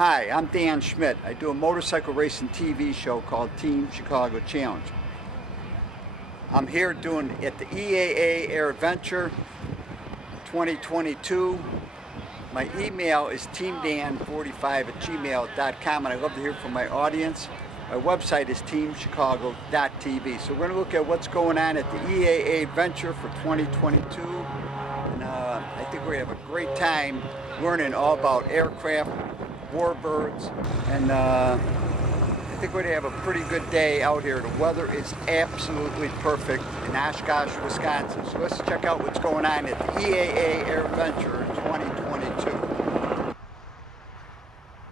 Hi, I'm Dan Schmitt. I do a motorcycle racing TV show called Team Chicago Challenge. I'm here doing at the EAA AirVenture 2022. My email is teamdan45@gmail.com, and I love to hear from my audience. My website is teamchicago.tv. So we're going to look at what's going on at the EAA AirVenture for 2022. And I think we're going to have a great time learning all about aircraft, WarBirds, and I think we're going to have a pretty good day out here. The weather is absolutely perfect in Oshkosh, Wisconsin. So let's check out what's going on at the EAA AirVenture 2022.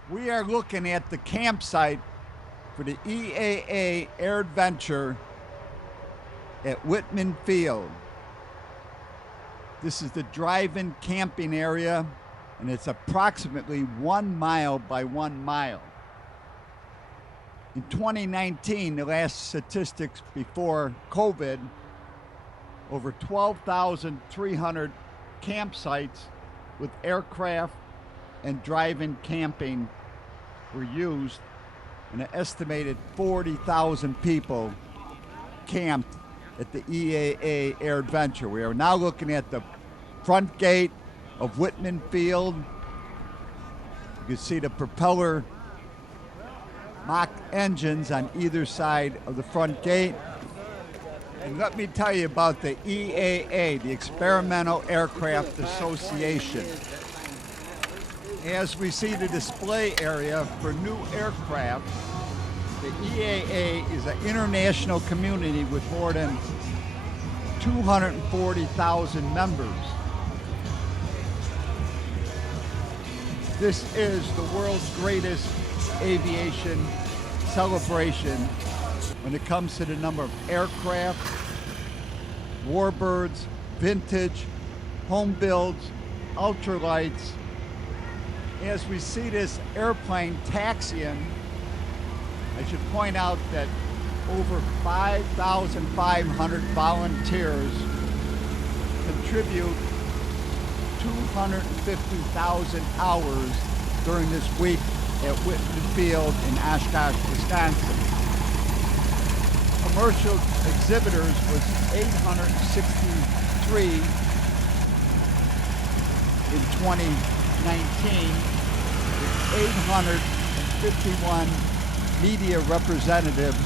We are looking at the campsite for the EAA AirVenture at Whitman Field. This is the drive-in camping area, and it's approximately 1 mile by 1 mile. In 2019, the last statistics before COVID, over 12,300 campsites with aircraft and drive-in camping were used, and an estimated 40,000 people camped at the EAA AirVenture. We are now looking at the front gate of Whitman Field. You can see the propeller mock engines on either side of the front gate. And let me tell you about the EAA, the Experimental Aircraft Association. As we see the display area for new aircraft, the EAA is an international community with more than 240,000 members. This is the world's greatest aviation celebration when it comes to the number of aircraft, WarBirds, vintage, home builds, ultralights. As we see this airplane taxiing, I should point out that over 5,500 volunteers contribute 250,000 hours during this week at Whitman Field in Oshkosh, Wisconsin. Commercial exhibitors was 863 in 2019, with 851 media representatives,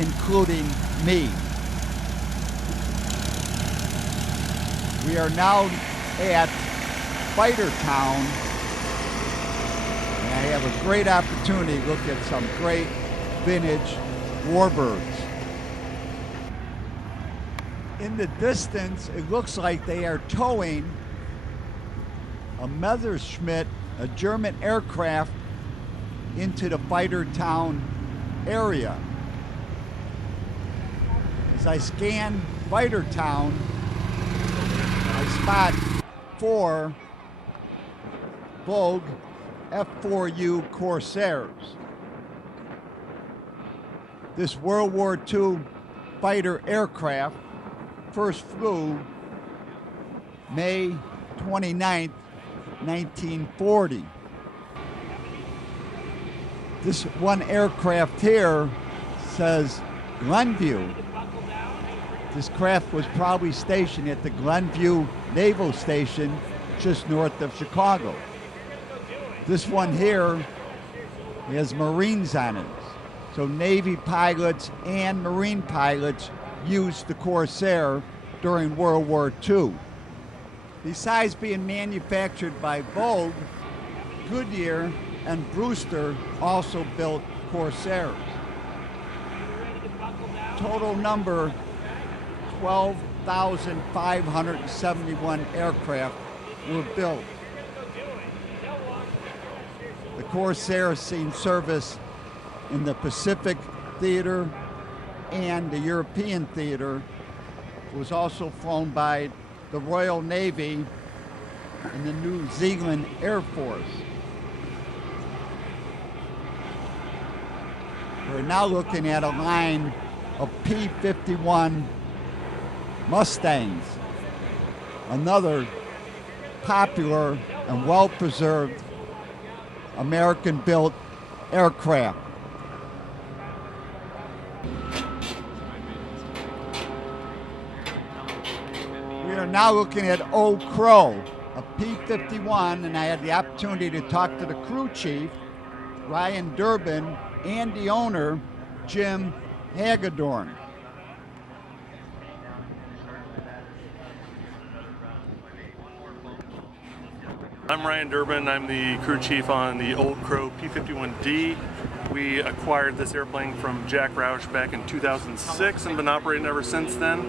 including me. We are now at Fighter Town, and I have a great opportunity to look at some great vintage WarBirds. In the distance, it looks like they are towing a Messerschmitt, a German aircraft, into the Fighter Town area. As I scan Fighter Town, I spot 4 Vogue F4U Corsairs. This World War II fighter aircraft first flew May 29th, 1940. This one aircraft here says Glenview. This craft was probably stationed at the Glenview Naval Station just north of Chicago. This one here has Marines on it. So Navy pilots and Marine pilots used the Corsair during World War II. Besides being manufactured by Vogue, Goodyear and Brewster also built Corsairs. Total number 12,571 aircraft were built. The Corsair has seen service in the Pacific Theater and the European Theater. It was also flown by the Royal Navy and the New Zealand Air Force. We're now looking at a line of P-51 Mustangs, another popular and well-preserved American-built aircraft. We are now looking at Old Crow, a P-51, and I had the opportunity to talk to the crew chief, Ryan Durbin, and the owner, Jim Hagedorn. I'm Ryan Durbin. I'm the crew chief on the Old Crow P-51D. We acquired this airplane from Jack Roush back in 2006 and been operating ever since then.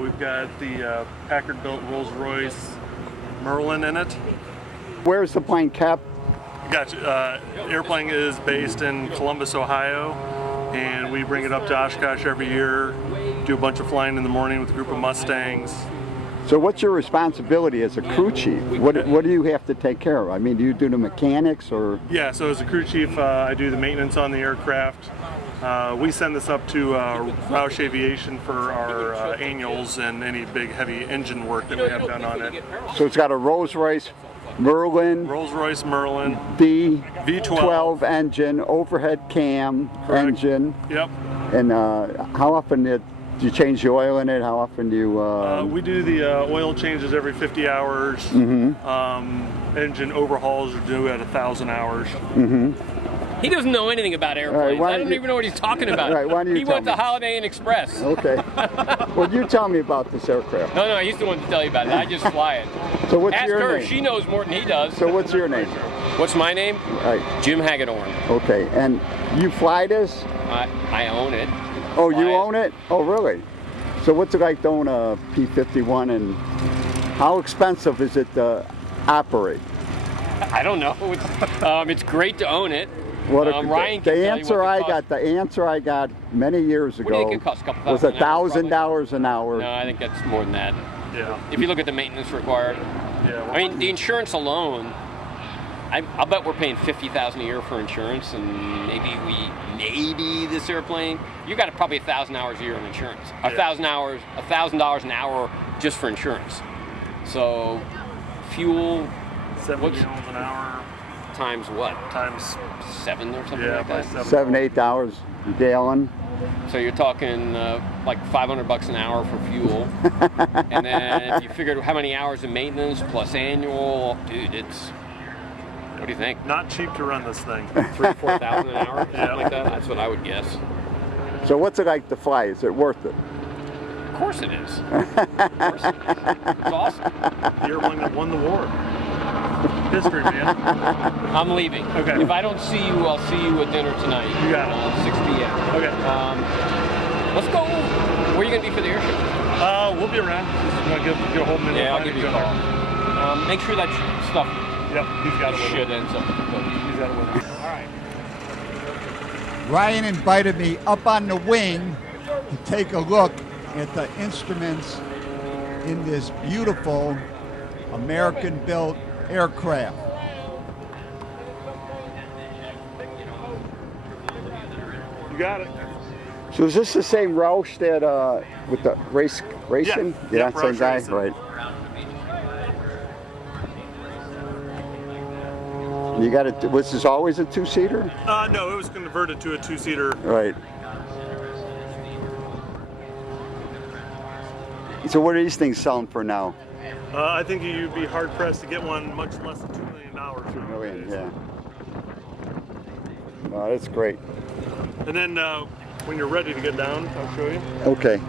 We've got the Packard-built Rolls-Royce Merlin in it. Where's the plane kept? Gotcha. Airplane is based in Columbus, Ohio, and we bring it up to Oshkosh every year, do a bunch of flying in the morning with a group of Mustangs. So what's your responsibility as a crew chief? What do you have to take care of? I mean, do you do the mechanics or? Yeah, so as a crew chief, I do the maintenance on the aircraft. We send this up to Roush Aviation for our annuals and any big heavy engine work that we have done on it. So it's got a Rolls-Royce Merlin V12 engine, overhead cam. Correct. Engine. Yep. And how often do you change the oil in it? How often do you? We do the oil changes every 50 hours. Mm-hmm. Engine overhauls are due at 1,000 hours. Mm-hmm. He doesn't know anything about airplanes. Right, I don't even know what he's talking about. Right, why don't you he went to Holiday Inn Express. Okay. Well, you tell me about this aircraft. No, he's the one to tell you about it. I just fly it. So what's Ask your her. name? She knows more than he does. So what's your name? What's my name? Right. Jim Hagedorn. Okay, and you fly this? I own it. Oh, you own it? Oh, really? So what's it like to own a P-51, and how expensive is it to operate? I don't know. It's great to own it. Ryan, the answer I got many years ago what do you think it costs? Was $1,000 an hour. No, I think that's more than that. Yeah. If you look at the maintenance required. Yeah. Well, I mean, the insurance alone, I'll bet we're paying $50,000 a year for insurance, and maybe this airplane, you got probably 1,000 hours a year in insurance. Yeah. $1,000 an hour just for insurance. So, fuel. 70 gallons an hour. Times what? Times 7 or something like that? $7-8 a gallon. So you're talking like $500 an hour for fuel. And then if you figured how many hours of maintenance plus annual, dude, what do you think? Not cheap to run this thing. 3,000-4,000 an hour, something like that. That's what I would guess. So what's it like to fly? Is it worth it? Of course it is. Of course it is. It's awesome. The airplane that won the war. History, man. I'm leaving. Okay. If I don't see you, I'll see you at dinner tonight. You got it. 6 p.m. Okay. Let's go. Where are you going to be for the air show? We'll be around. Just want to get a whole minute. Yeah, I'll give you a call. Make sure that stuff. Yep, he's got it. Shit ends up. He's got it with him. All right. Ryan invited me up on the wing to take a look at the instruments in this beautiful American-built aircraft. You got it. So is this the same Roush that with the racing? Yeah, Same guy, racing. right? You got it. Was this always a two-seater? No, it was converted to a two-seater. Right. So what are these things selling for now? I think you'd be hard pressed to get one much less than $2 million. $2 million, yeah. Oh, that's great. And then when you're ready to get down, I'll show you. Okay.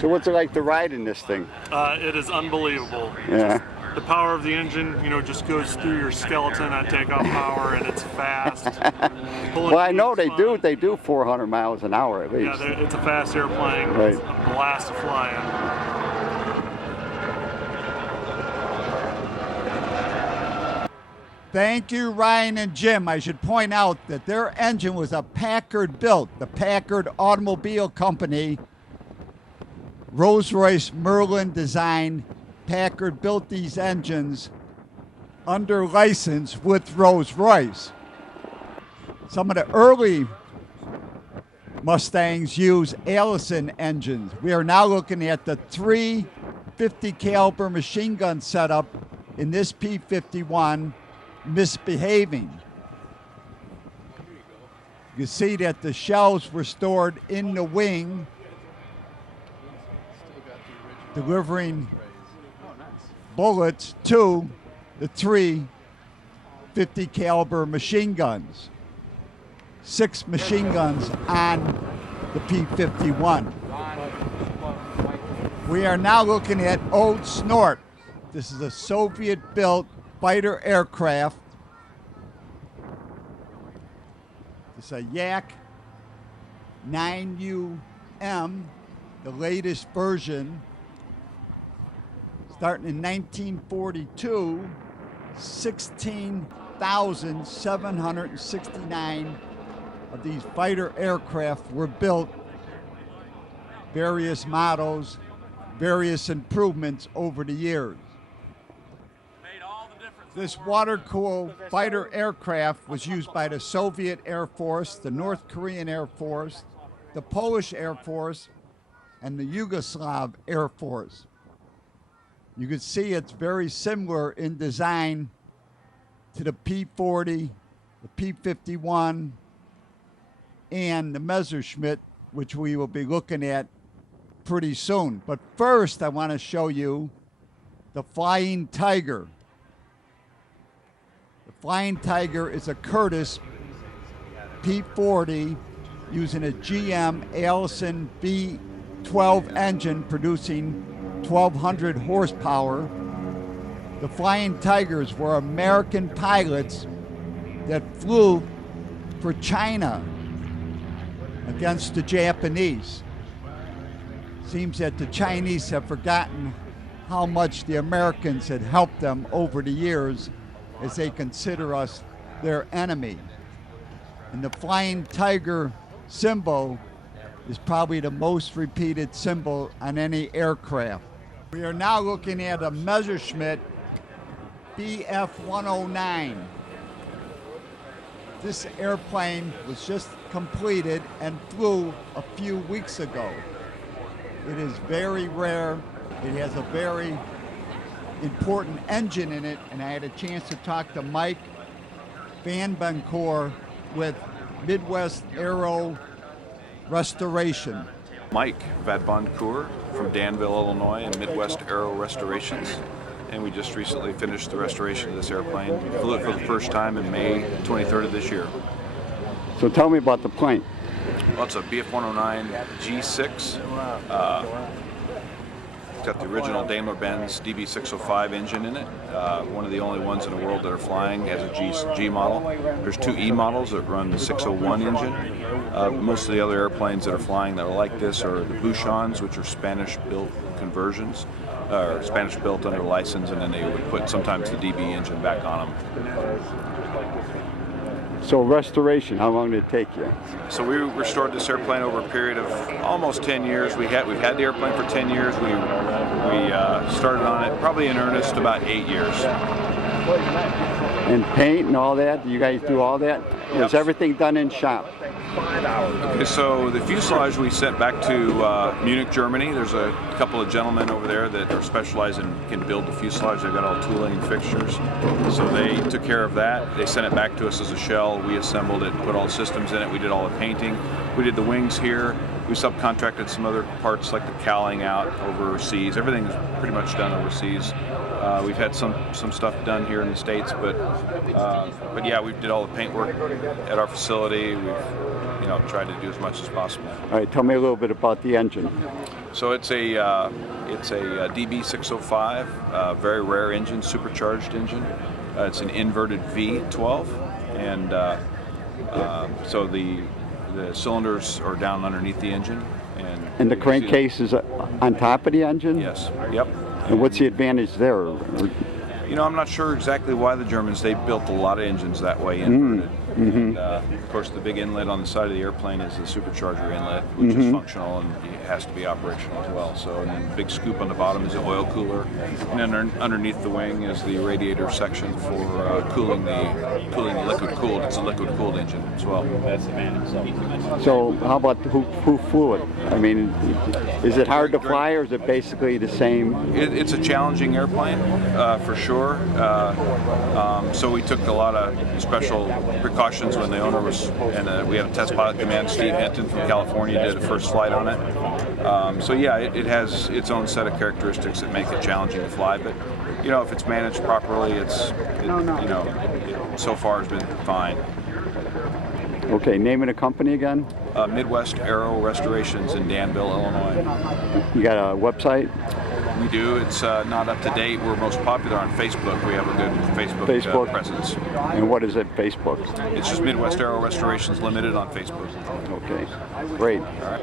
So what's it like to ride in this thing? It is unbelievable. Yeah. The power of the engine, just goes through your skeleton at takeoff power, and it's fast. Well, I know they do. They do 400 miles an hour at least. Yeah, it's a fast airplane. Right. It's a blast to fly in. Thank you, Ryan and Jim. I should point out that their engine was a Packard built. The Packard Automobile Company, Rolls-Royce Merlin design. Packard built these engines under license with Rolls-Royce. Some of the early Mustangs use Allison engines. We are now looking at the 350 caliber machine gun setup in this P-51 misbehaving. You see that the shells were stored in the wing, delivering bullets to the 350 caliber machine guns. 6 machine guns on the P-51. We are now looking at Old Snort. This is a Soviet-built fighter aircraft. It's a Yak 9UM, the latest version. Starting in 1942, 16,769 of these fighter aircraft were built. Various models, various improvements over the years. This water-cooled fighter aircraft was used by the Soviet Air Force, the North Korean Air Force, the Polish Air Force, and the Yugoslav Air Force. You can see it's very similar in design to the P-40, the P-51, and the Messerschmitt, which we will be looking at pretty soon. But first, I want to show you the Flying Tiger. The Flying Tiger is a Curtiss P-40 using a GM Allison V12 engine producing 1,200 horsepower. The Flying Tigers were American pilots that flew for China against the Japanese. Seems that the Chinese have forgotten how much the Americans had helped them over the years, as they consider us their enemy. And the Flying Tiger symbol is probably the most repeated symbol on any aircraft. We are now looking at a Messerschmitt BF-109. This airplane was just completed and flew a few weeks ago. It is very rare. It has a very important engine in it, and I had a chance to talk to Mike Vadeboncoeur with Midwest Aero Restoration. Mike Vadeboncoeur from Danville, Illinois, and Midwest Aero Restorations. And we just recently finished the restoration of this airplane. We flew it for the first time in May 23rd of this year. So tell me about the plane. Well, it's a BF-109 G-6. It's got the original Daimler-Benz DB605 engine in it. One of the only ones in the world that are flying as a G model. There's 2 E models that run the 601 engine. Most of the other airplanes that are flying that are like this are the Bouchons, which are Spanish-built conversions, or Spanish-built under license, and then they would put sometimes the DB engine back on them. So restoration, how long did it take you? So we restored this airplane over a period of almost 10 years. We've had the airplane for 10 years. We started on it probably in earnest about 8 years. And paint and all that? You guys do all that? Yep. Was everything done in shop? Okay, so the fuselage we sent back to Munich, Germany. There's a couple of gentlemen over there that are specialized and can build the fuselage. They've got all tooling and fixtures. So they took care of that. They sent it back to us as a shell. We assembled it, put all the systems in it. We did all the painting. We did the wings here. We subcontracted some other parts like the cowling out overseas. Everything's pretty much done overseas. We've had some stuff done here in the States, but yeah, we did all the paint work at our facility. We've tried to do as much as possible. All right, tell me a little bit about the engine. So it's a DB605, very rare engine, supercharged engine. It's an inverted V12, and so the cylinders are down underneath the engine. And the crankcase is on top of the engine? Yes. Yep. And what's the advantage there? You know, I'm not sure exactly why the Germans, they built a lot of engines that way, inverted. And, of course, the big inlet on the side of the airplane is the supercharger inlet, which is functional and it has to be operational as well. So, and then the big scoop on the bottom is the oil cooler, and then underneath the wing is the radiator section for cooling the liquid cooled. It's a liquid cooled engine as well. So how about who flew it? I mean, is it hard to fly, or is it basically the same? It's a challenging airplane, for sure. So we took a lot of special precautions when the owner was, and we had a test pilot command, Steve Hinton from California, did the first flight on it. So yeah, it has its own set of characteristics that make it challenging to fly, but you know, if it's managed properly, it so far has been fine. Okay, name of the company again? Midwest Aero Restorations in Danville, Illinois. You got a website? We do. It's not up to date. We're most popular on Facebook. We have a good Facebook presence. And what is it, Facebook? It's just Midwest Aero Restorations Limited on Facebook. Okay, great. All right.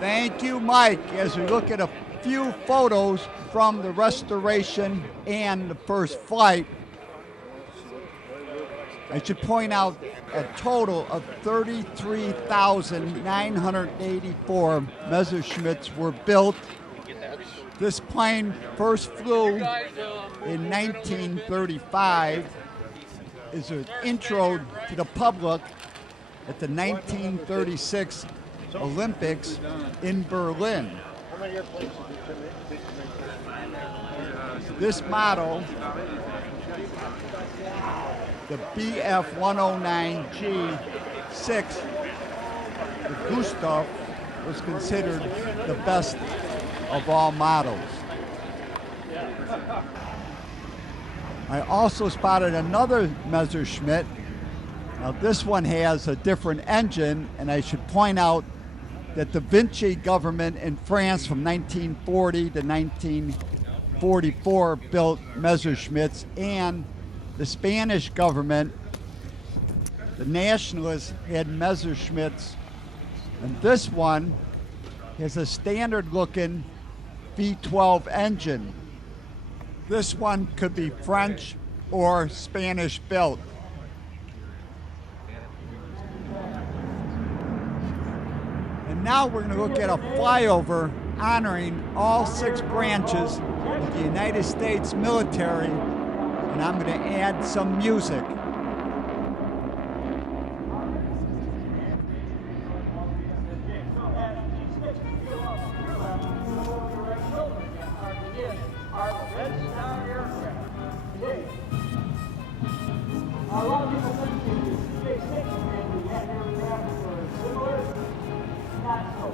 Thank you, Mike. As we look at a few photos from the restoration and the first flight, I should point out a total of 33,984 Messerschmitts were built. This plane first flew in 1935, is an intro to the public at the 1936 Olympics in Berlin. This model, the BF-109 G-6, the Gustav, was considered the best of all models. I also spotted another Messerschmitt. Now this one has a different engine, and I should point out that the Vichy government in France from 1940 to 1944 built Messerschmitts, and the Spanish government, the nationalists, had Messerschmitts, and this one has a standard looking V12 engine. This one could be French or Spanish built. And now we're going to look at a flyover honoring all 6 branches of the United States military, and I'm going to add some music. A lot of people think the G-6 engine had aircraft were similar. Not so.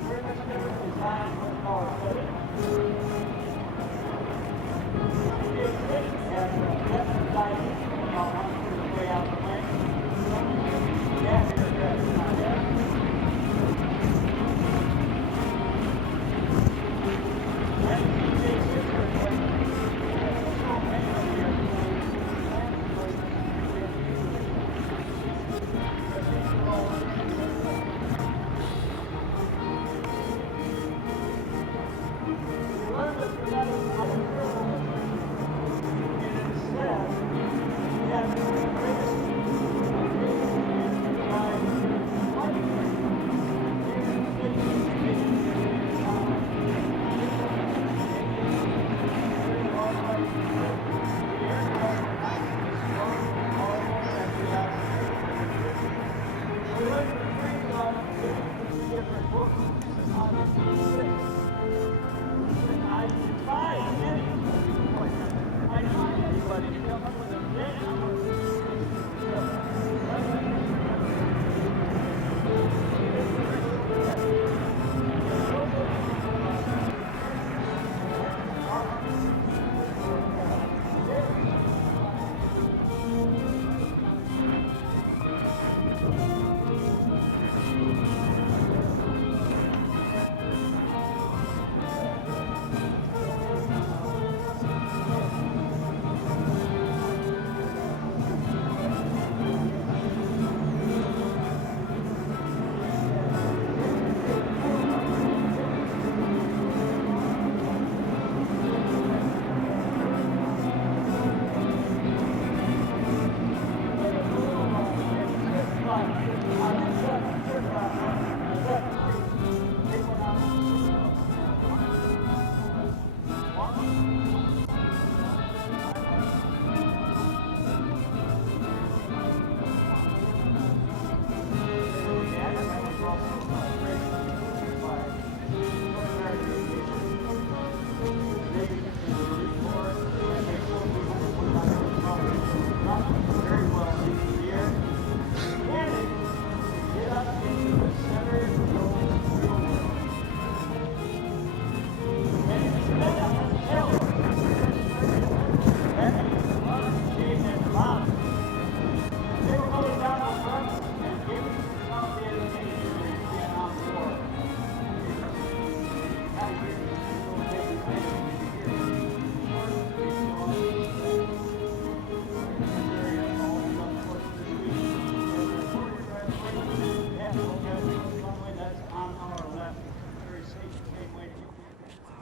Very much different design from cars. The G-6 has a different design.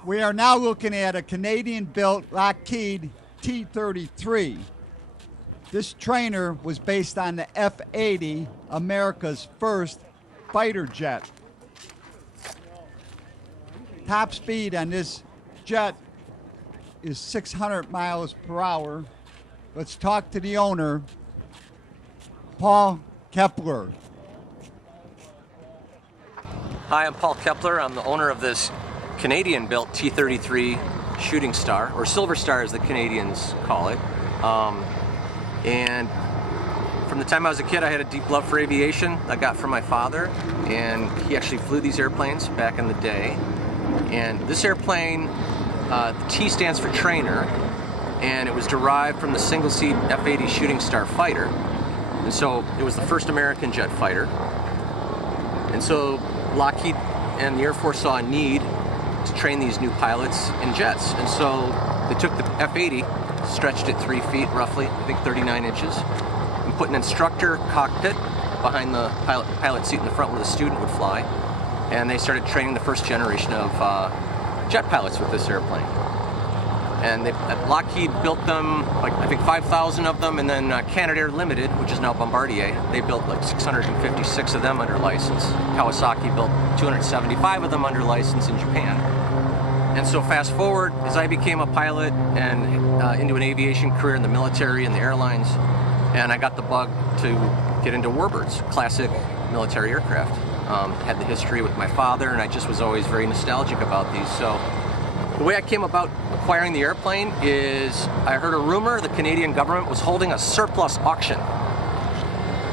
We are now looking at a Canadian-built Lockeed T-33. This trainer was based on the F-80, America's first fighter jet. Top speed on this jet is 600 miles per hour. Let's talk to the owner, Paul Keppeter. Hi, I'm Paul Keppeter. I'm the owner of this Canadian-built T-33 Shooting Star, or Silver Star as the Canadians call it. And from the time I was a kid, I had a deep love for aviation I got from my father, and he actually flew these airplanes back in the day. And this airplane, the T stands for trainer, and it was derived from the single-seat F-80 Shooting Star fighter. And so it was the first American jet fighter. And so Lockheed and the Air Force saw a need to train these new pilots in jets. And so they took the F-80, stretched it 3 feet roughly, I think 39 inches, and put an instructor cockpit behind the pilot seat in the front where the student would fly. And they started training the first generation of jet pilots with this airplane. And Lockheed built them, like I think 5,000 of them, and then Canadair Limited, which is now Bombardier, they built like 656 of them under license. Kawasaki built 275 of them under license in Japan. And so fast forward, as I became a pilot and into an aviation career in the military and the airlines, and I got the bug to get into WarBirds, classic military aircraft. Had the history with my father, and I just was always very nostalgic about these. So the way I came about acquiring the airplane is I heard a rumor the Canadian government was holding a surplus auction,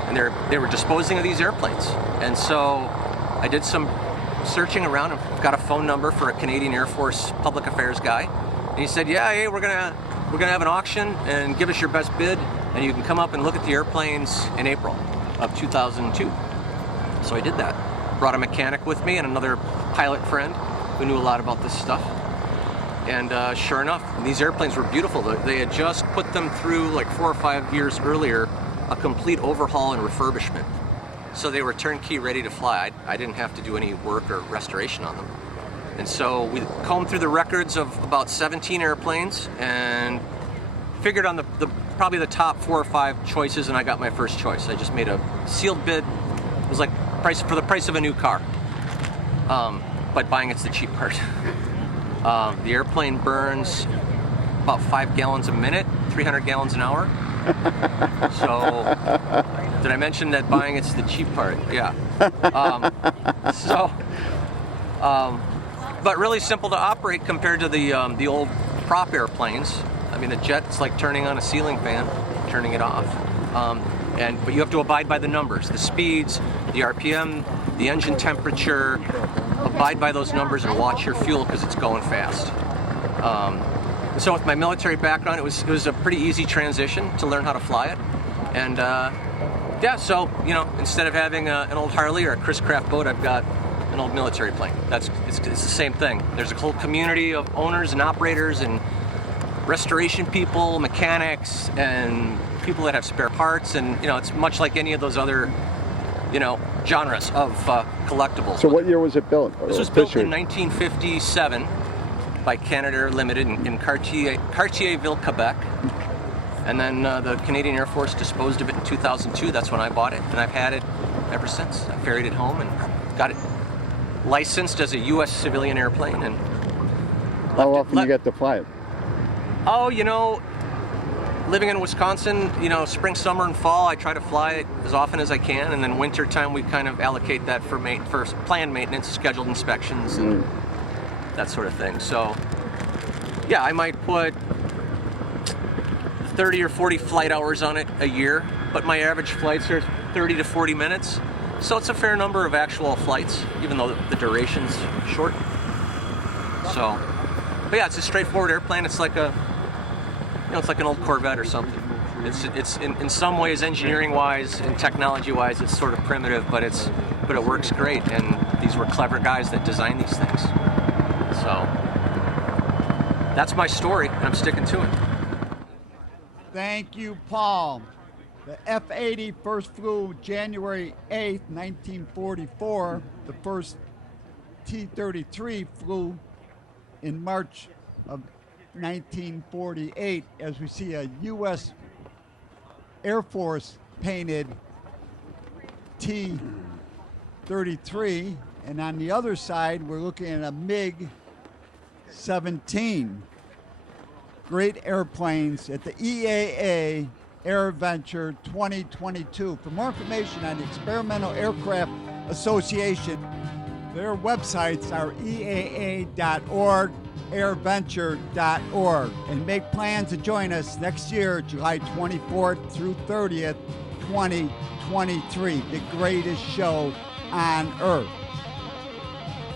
and they were disposing of these airplanes. And so I did some searching around and got a phone number for a Canadian Air Force public affairs guy. And he said, yeah, hey, we're gonna have an auction and give us your best bid, and you can come up and look at the airplanes in April of 2002. So I did that. Brought a mechanic with me and another pilot friend who knew a lot about this stuff. And sure enough, these airplanes were beautiful. They had just put them through, like 4 or 5 years earlier, a complete overhaul and refurbishment. So they were turnkey ready to fly. I didn't have to do any work or restoration on them. And so we combed through the records of about 17 airplanes and figured on probably the top 4 or 5 choices, and I got my first choice. I just made a sealed bid. It was like for the price of a new car. But buying it's the cheap part. The airplane burns about 5 gallons a minute, 300 gallons an hour. So, did I mention that buying it's the cheap part? Yeah. But really simple to operate compared to the old prop airplanes. I mean, a jet's like turning on a ceiling fan, turning it off. But you have to abide by the numbers, the speeds, the RPM, the engine temperature. Abide by those numbers and watch your fuel because it's going fast. So with my military background, it was a pretty easy transition to learn how to fly it. And yeah, so instead of having an old Harley or a Chris Craft boat, I've got an old military plane. It's the same thing. There's a whole community of owners and operators and restoration people, mechanics, and people that have spare parts, and it's much like any of those other genres of collectibles. So what year was it built? This was built in 1957 by Canadair Limited in Cartierville, Quebec. And then the Canadian Air Force disposed of it in 2002. That's when I bought it, and I've had it ever since. I ferried it home and got it licensed as a U.S. civilian airplane. And how often you get to fly it? Oh, living in Wisconsin, spring, summer, and fall, I try to fly it as often as I can, and then winter time we kind of allocate that for planned maintenance, scheduled inspections, and that sort of thing. So, yeah, I might put 30 or 40 flight hours on it a year, but my average flights are 30 to 40 minutes, so it's a fair number of actual flights, even though the duration's short. So, but yeah, it's a straightforward airplane. It's like it's like an old Corvette or something. It's in some ways, engineering-wise and technology-wise, it's sort of primitive, but it works great. And these were clever guys that designed these things. So that's my story, and I'm sticking to it. Thank you, Paul. The F-80 first flew January 8th, 1944. The first T-33 flew in March of 1948 as we see a U.S. Air Force painted T-33, and on the other side we're looking at a MiG-17. Great airplanes at the EAA AirVenture 2022. For more information on the Experimental Aircraft Association, their websites are EAA.org, airventure.org, and make plans to join us next year, July 24th through 30th, 2023, the greatest show on earth.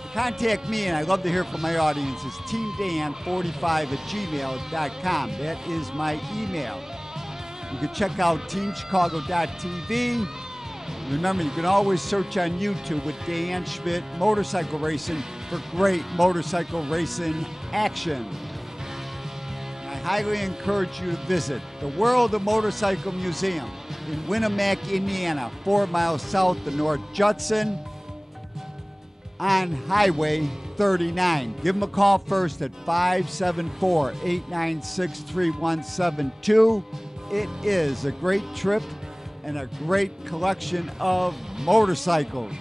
To contact me, and I love to hear from my audience, is teamdan45@gmail.com. That is my email. You can check out teamchicago.tv. Remember, you can always search on YouTube with Dan Schmitt Motorcycle Racing for great motorcycle racing action. And I highly encourage you to visit the World of Motorcycle Museum in Winamac, Indiana, 4 miles south of North Judson on Highway 39. Give them a call first at 574-896-3172. It is a great trip and a great collection of motorcycles.